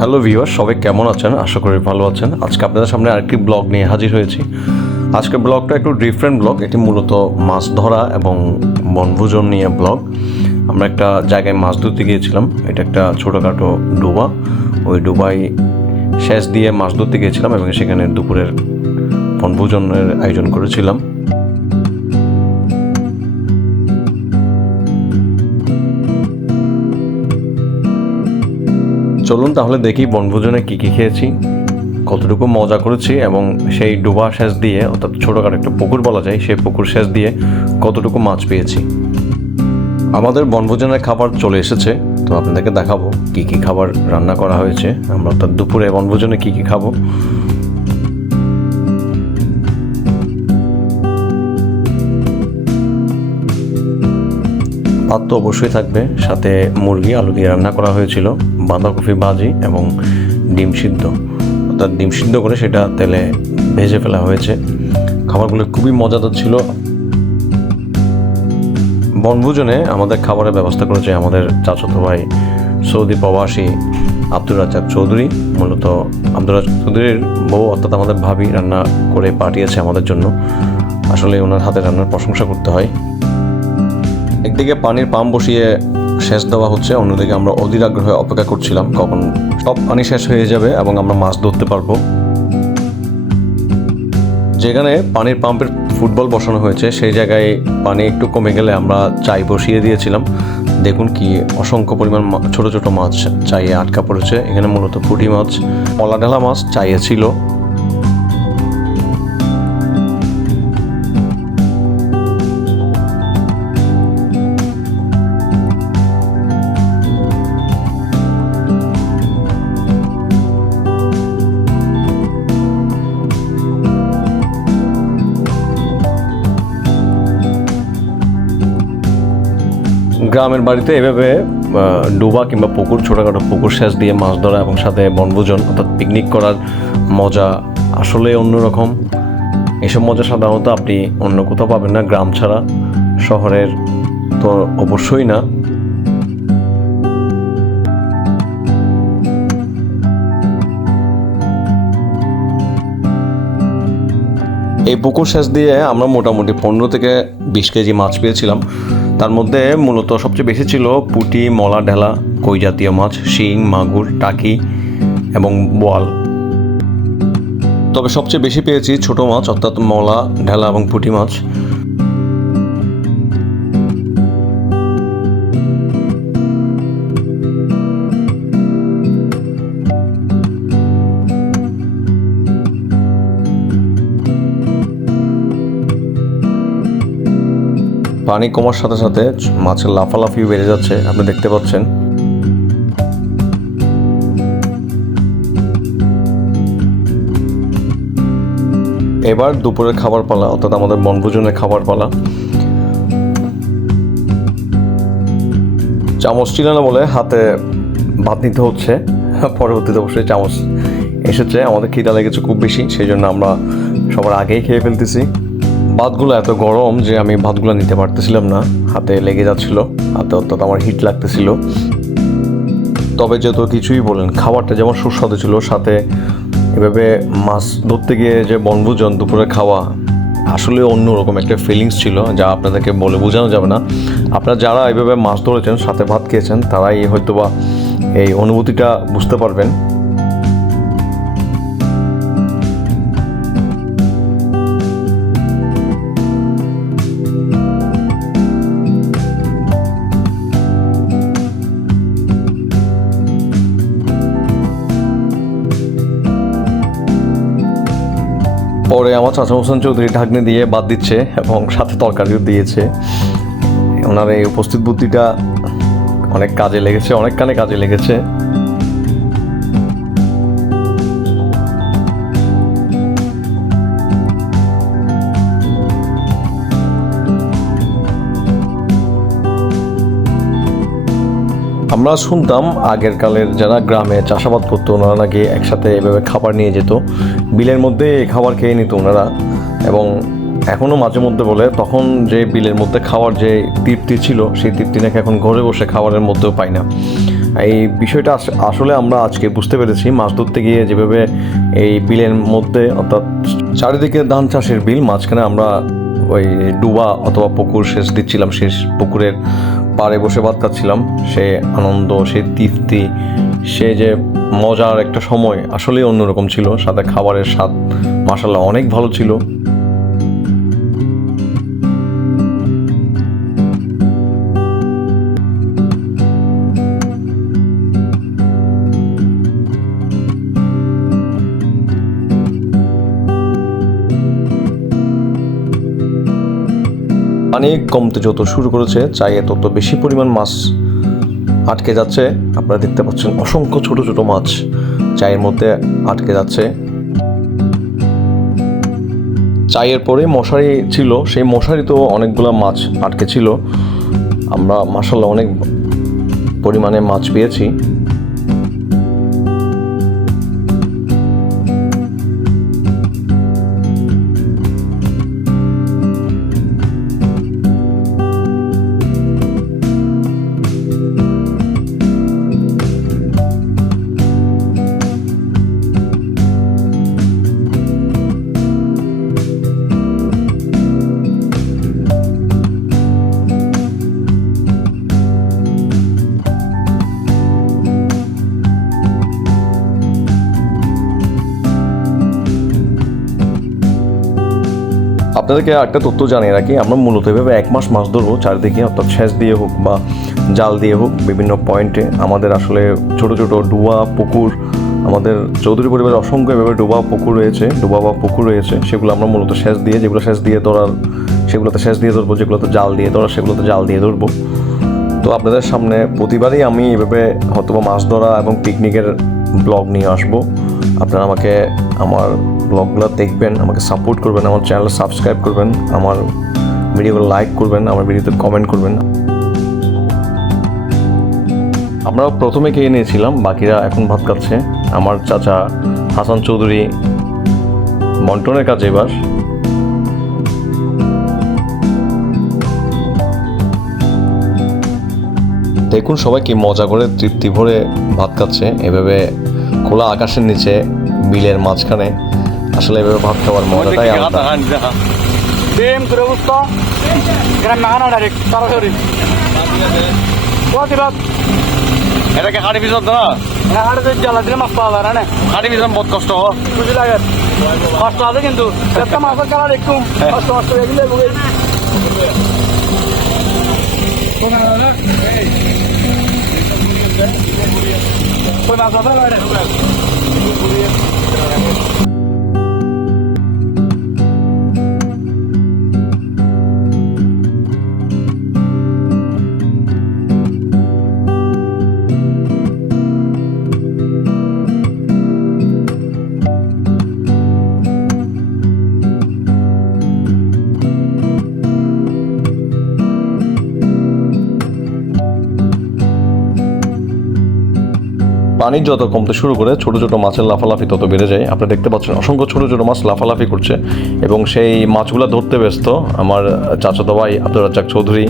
Hello viewer সবাই কেমন আছেন? আশা করি ভালো আছেন। আজকে আপনাদের সামনে আরেকটি ব্লগ নিয়ে হাজির হয়েছি। আজকে ব্লগটা একটু ডিফারেন্ট ব্লগ। এটি মূলত মাছ ধরা এবং বনভোজন নিয়ে ব্লগ। আমরা একটা জায়গায় মাছ ধরতে গিয়েছিলাম। এটা একটা ছোটোখাটো ডোবা। ওই ডোবায় শেষ দিয়ে মাছ ধরতে গিয়েছিলাম এবং সেখানে দুপুরের বনভোজনের আয়োজন করেছিলাম। চলুন তাহলে দেখি বনভোজনে কী কী খেয়েছি, কতটুকু মজা করেছি এবং সেই ডোবা শেষ দিয়ে, অর্থাৎ ছোটোখাটো একটা পুকুর বলা যায়, সেই পুকুর শেষ দিয়ে কতটুকু মাছ পেয়েছি। আমাদের বনভোজনের খাবার চলে এসেছে, তো আপনাদেরকে দেখাবো কী কী খাবার রান্না করা হয়েছে। আমরা অর্থাৎ দুপুরে বনভোজনে কী কী খাব। ভাত তো অবশ্যই থাকবে। সাথে মুরগি, আলু দিয়ে রান্না করা হয়েছিল, বাঁধাকপি ভাজি এবং ডিম সিদ্ধ। অর্থাৎ ডিম সিদ্ধ করে সেটা তেলে ভেজে ফেলা হয়েছে। খাবারগুলো খুবই মজাদার ছিল। বনভোজনে আমাদের খাবারের ব্যবস্থা করেছে আমাদের চাচাতো ভাই সৌদি প্রবাসী আব্দুর রাজ্জাক চৌধুরী। মূলত আব্দুর রাজ্জাক চৌধুরীর বউ, অর্থাৎ আমাদের ভাবি রান্না করে পাঠিয়েছে আমাদের জন্য। আসলে ওনার হাতে রান্নার প্রশংসা করতে হয়। একদিকে পানির পাম্প বসিয়ে সেচ দেওয়া হচ্ছে, অন্যদিকে আমরা অধীর আগ্রহে অপেক্ষা করছিলাম কখন সব পানি শেষ হয়ে যাবে এবং আমরা মাছ ধরতে পারব। যেখানে পানির পাম্পের ফুটবল বসানো হয়েছে, সেই জায়গায় পানি একটু কমে গেলে আমরা চাই বসিয়ে দিয়েছিলাম। দেখুন কি অসংখ্য পরিমাণ ছোট ছোট মাছ চাইয়ে আটকা পড়েছে। এখানে মূলত পুঁটি মাছ পলাঢালা মাছ চাইয়ে ছিল। গ্রামের বাড়িতে এভাবে ডোবা কিংবা পুকুর, ছোটোখাটো পুকুর সেচ দিয়ে মাছ ধরা এবং সাথে বনভোজন অর্থাৎ পিকনিক করার মজা আসলে অন্যরকম। এসব মজা সাধারণত আপনি অন্য কোথাও পাবেন না, গ্রাম ছাড়া, শহরের তো অবশ্যই না। এই পুকুর সেচ দিয়ে আমরা মোটামুটি পনেরো থেকে বিশ কেজি মাছ পেয়েছিলাম। তার মধ্যে মূলত সবচেয়ে বেশি ছিল পুঁটি, মলা, ঢেলা কই জাতীয় মাছ, শিং, মাগুর, টাকি এবং বোয়াল। তবে সবচেয়ে বেশি পেয়েছি ছোট মাছ, অর্থাৎ মলা, ঢেলা এবং পুঁটি মাছ। পানি কমার সাথে সাথে মাছের লাফালাফিও বেড়ে যাচ্ছে, আপনি দেখতে পাচ্ছেন। এবার দুপুরের খাবার পালা, অর্থাৎ আমাদের বনভোজনের খাবার পালা। চামচ ছিল না বলে হাতে ভাত নিতে হচ্ছে, পরবর্তীতে অবশ্যই চামচ এসেছে। আমাদের খিদা লেগেছে খুব বেশি, সেই জন্য আমরা সবার আগেই খেয়ে ফেলতেছি। ভাতগুলো এত গরম যে আমি ভাতগুলো নিতে পারতেছিলাম না। হাতে লেগে যাচ্ছিল, হাতে অর্থাৎ আমার হিট লাগতেছিল। তবে যত কিছুই বলেন, খাবারটা যেমন সুস্বাদু ছিল, সাথে এভাবে মাছ ধরতে গিয়ে যে বনভোজন দুপুরে খাওয়া, আসলে অন্যরকম একটা ফিলিংস ছিল, যা আপনাদেরকে বলে বোঝানো যাবে না। আপনারা যারা এভাবে মাছ ধরেছেন, সাথে ভাত খেয়েছেন, তারাই হয়তোবা এই অনুভূতিটা বুঝতে পারবেন। পরে আমার চাচা হোসেন চৌধুরী ঢাকনি দিয়ে বাদ দিচ্ছে এবং সাথে তরকারিও দিয়েছে। ওনার এই উপস্থিত বুদ্ধিটা অনেক কাজে লেগেছে অনেক কানে কাজে লেগেছে। আমরা শুনতাম আগের কালের যারা গ্রামে চাষাবাদ করতো, ওনারা নাকি একসাথে এভাবে খাবার নিয়ে যেত। বিলের মধ্যে খাবার খেয়ে নিত ওনারা। এবং এখনও মাঝে মধ্যে বলে, তখন যে বিলের মধ্যে খাওয়ার যে তৃপ্তি ছিল, সেই তৃপ্তি নাকি এখন ঘরে বসে খাবারের মধ্যেও পাই না। এই বিষয়টা আস- আসলে আমরা আজকে বুঝতে পেরেছি। মাছ ধরতে গিয়ে যেভাবে এই বিলের মধ্যে, অর্থাৎ চারিদিকে ধান চাষের বিল, মাঝখানে আমরা ওই ডুবা অথবা পুকুর শেষ দিচ্ছিলাম, শেষ পুকুরের পাড়ে বসে ভাত খাচ্ছিলাম। সে আনন্দ, সে তৃপ্তি, সে যে মজার একটা সময় আসলেই অন্যরকম ছিল। সাথে খাবারের স্বাদ মাসাল্লাহ অনেক ভালো ছিল। পানি কমতে যত শুরু করেছে চাইয়ে তত বেশি পরিমাণ মাছ আটকে যাচ্ছে। আপনারা দেখতে পাচ্ছেন অসংখ্য ছোট ছোট মাছ চায়ের মধ্যে আটকে যাচ্ছে। চায়ের পরে মশারি ছিল, সেই মশারিতেও অনেকগুলো মাছ আটকে ছিল। আমরা মাসাল্লাহ অনেক পরিমাণে মাছ পেয়েছি। আপনাদেরকে একটা তথ্য জানিয়ে রাখি, আমরা মূলত এভাবে এক মাস মাছ ধরবো, চারিদিকে অর্থাৎ সেচ দিয়ে হোক বা জাল দিয়ে হোক বিভিন্ন পয়েন্টে আমাদের আসলে ছোট ছোট ডুবা পুকুর, আমাদের চৌধুরী পরিবারের অসংখ্য এভাবে ডুবা পুকুর রয়েছে, ডুবা বা পুকুর রয়েছে, সেগুলো আমরা মূলত সেচ দিয়ে, যেগুলো সেচ দিয়ে ধরার, সেগুলোতে সেচ দিয়ে ধরবো, যেগুলোতে জাল দিয়ে ধরার, সেগুলোতে জাল দিয়ে ধরবো। তো আপনাদের সামনে প্রতিবারই আমি এভাবে হয়তো মাছ ধরা এবং পিকনিকের ব্লগ নিয়ে আসব। আপনারা আমাকে আমার ব্লগগুলো দেখবেন, আমাকে সাপোর্ট করবেন, আমার চ্যানেল সাবস্ক্রাইব করবেন, আমার ভিডিওগুলো লাইক করবেন, আমার ভিডিওতে কমেন্ট করবেন। আমরা প্রথমে খেয়ে নিয়েছিলাম বাকিরা এখন ভাত খাচ্ছে। আমার চাচা হাসান চৌধুরী বন্টনের কাজে এবার। দেখুন সবাই কি মজা করে তৃপ্তি ভরে ভাত খাচ্ছে। এভাবে খোলা আকাশের নিচে বিলের মাঝখানে। আসলে এভাবে ভাত খাওয়ার মজাটাই আলাদা। প্রেম করে না না ডাইরেক্ট সরাসরি প্রতিবাদ এটাকে হাড়ি পিছন তো না? না হাড়ে যে জ্বালা দিলে মাছ পাওয়া যায় না হাড়ি পিছন বহুত কষ্ট। বুঝি লাগে। কষ্ট আছে কিন্তু। একটা মাছের কালার একটু কষ্ট কষ্ট এগুলো এগুলো কই মাছ ধরা লাগে পানি যত কমতে শুরু করে ছোট ছোট মাছের লাফালাফি তত বেড়ে যায়। আপনি দেখতে পাচ্ছেন অসংখ্য ছোট ছোট মাছ লাফালাফি করছে এবং সেই মাছগুলো ধরতে ব্যস্ত। আমার চাচাতো ভাই আব্দুর রাজ্জাক চৌধুরী,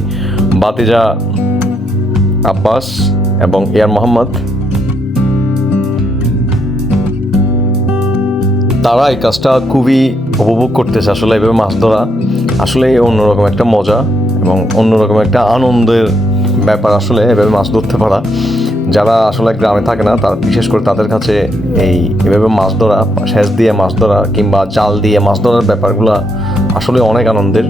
বাতিজা আব্বাস এবং এয়ার মোহাম্মদ। তারা এই কাজটা খুবই উপভোগ করতেছে আসলে এভাবে মাছ ধরা। আসলে অন্যরকম একটা মজা এবং অন্যরকম একটা আনন্দের ব্যাপার আসলে এভাবে মাছ ধরতে পারা। যারা আসলে গ্রামে থাকে না, তার বিশেষ করে তাদের কাছে এই এভাবে মাছ ধরা, সেচ দিয়ে মাছ ধরা কিংবা জাল দিয়ে মাছ ধরার ব্যাপারগুলো আসলে অনেক আনন্দের।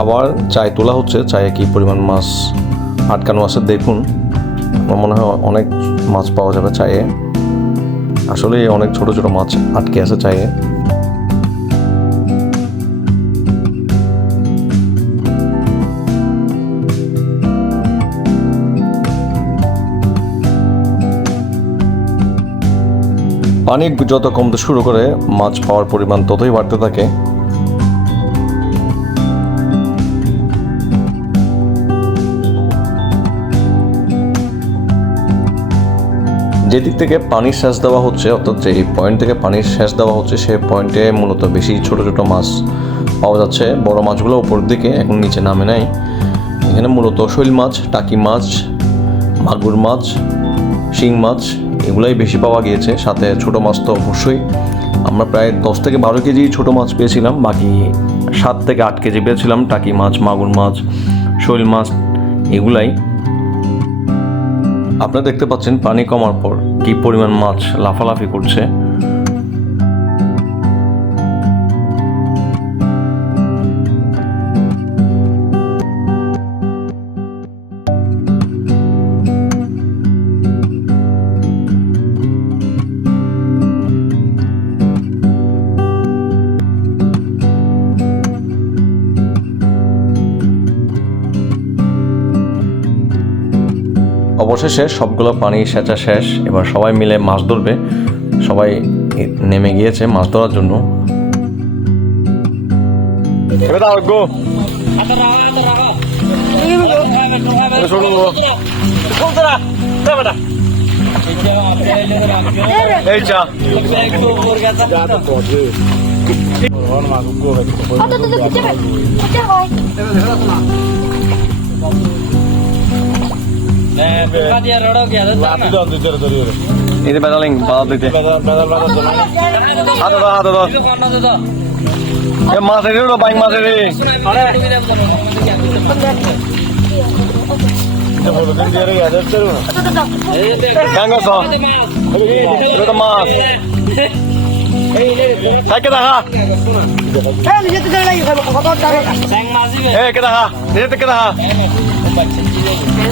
আবার চায় তোলা হচ্ছে, চায়ে কি পরিমাণ মাছ আটকানো আছে দেখুন। আমার মনে হয় অনেক মাছ পাওয়া যাবে চায়ে। আসলে অনেক ছোট ছোট মাছ আটকে আছে চায়ে। পানি যত কমতে শুরু করে, মাছ পাওয়ার পরিমাণ ততই বাড়তে থাকে। যেদিক থেকে পানির সেচ দেওয়া হচ্ছে, অর্থাৎ যে পয়েন্ট থেকে পানির সেচ দেওয়া হচ্ছে, সে পয়েন্টে মূলত বেশি ছোট ছোট মাছ পাওয়া যাচ্ছে। বড় মাছগুলো উপরের দিকে, এখন নিচে নামে নাই। এখানে মূলত শৈল মাছ, টাকি মাছ, মাগুর মাছ, শিং মাছ এগুলাই বেশি পাওয়া গিয়েছে। সাথে ছোট মাছ তো অবশ্যই। আমরা প্রায় দশ থেকে বারো কেজি ছোট মাছ পেয়েছিলাম, বাকি সাত থেকে আট কেজি পেয়েছিলাম, টাকি মাছ, মাগুর মাছ, শৈল মাছ, এগুলাই। আপনারা দেখতে পাচ্ছেন পানি কমার পর কি পরিমাণ মাছ লাফালাফি করছে। অবশেষে সবগুলো পানি সেচা শেষ। এবার সবাই মিলে মাছ ধরবে। সবাই নেমে গিয়েছে মাছ ধরার জন্য। দাও গো শোনো গো এই চা Ada tuh tuh cepet. Cepet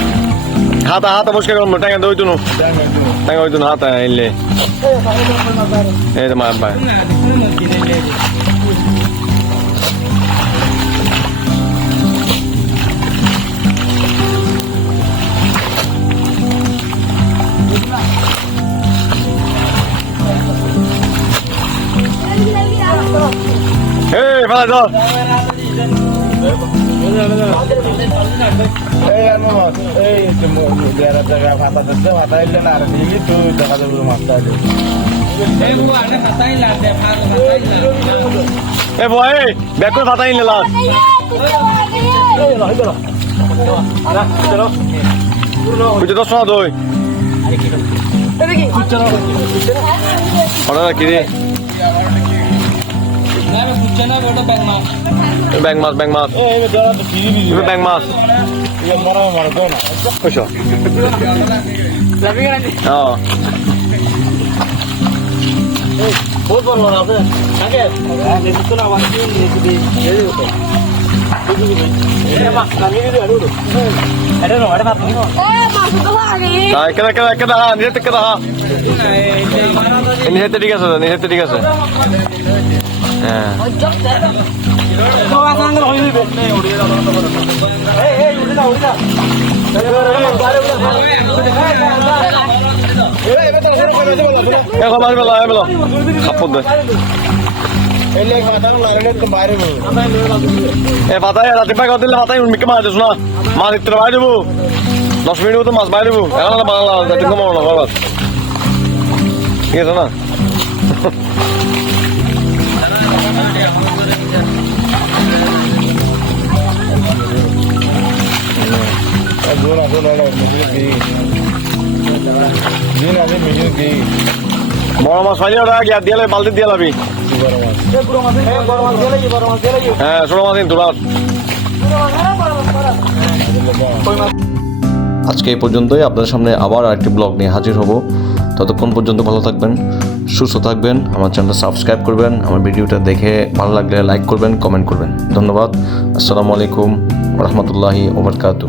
হাতে হাতে দাও এ মাছ এরে ওটা বাইক মাছ এরে Tuh tuh tuh. কেন গেছ তো থাকে দেখা Eh, bisa tuh lagi kalau kotor taruh. এ কে দেখা নিজে দেখা এ দিয়া গেল Lagi ada. হাতা হাতা বসকে করব টাকা ওই তুনু হাতা এলে এই তো মার ভাই এই ফেলা দাও এ বয় ব্যাগ করে ফাতা নিলে লাস্ট দশ টাকা দই অর্ডার কি রে ব্যাং মাছ ব্যাং মাছ। ব্যাং মাছ। হ্যাঁ নিজেতে ঠিক আছে নিজেতে ঠিক আছে। হ্যাঁ রাতিপুৱা কথা দিলে পাতাই মিকে মাছ দিছো না মাছ ইত্তර বাই দিব দশ মিনিট মতো মাছ বাই দিব এখন বাংলা না ঘৰত ঠিক আছে না বড় মাছ পাইলে ওটা গিয়া দিয়ে বালতি দিয়ে লাবি। হ্যাঁ ছোট মাছ আজকে এই পর্যন্তই। আপনাদের সামনে আবার আরেকটি ব্লগ নিয়ে হাজির হব। ততক্ষণ পর্যন্ত ভালো থাকবেন, সুস্থ থাকবেন। আমার চ্যানেলটা সাবস্ক্রাইব করবেন, আমার ভিডিওটা দেখে ভালো লাগলে লাইক করবেন, কমেন্ট করবেন। ধন্যবাদ। আসসালামু আলাইকুম, রহমতুল্লাহি ওবরকাতু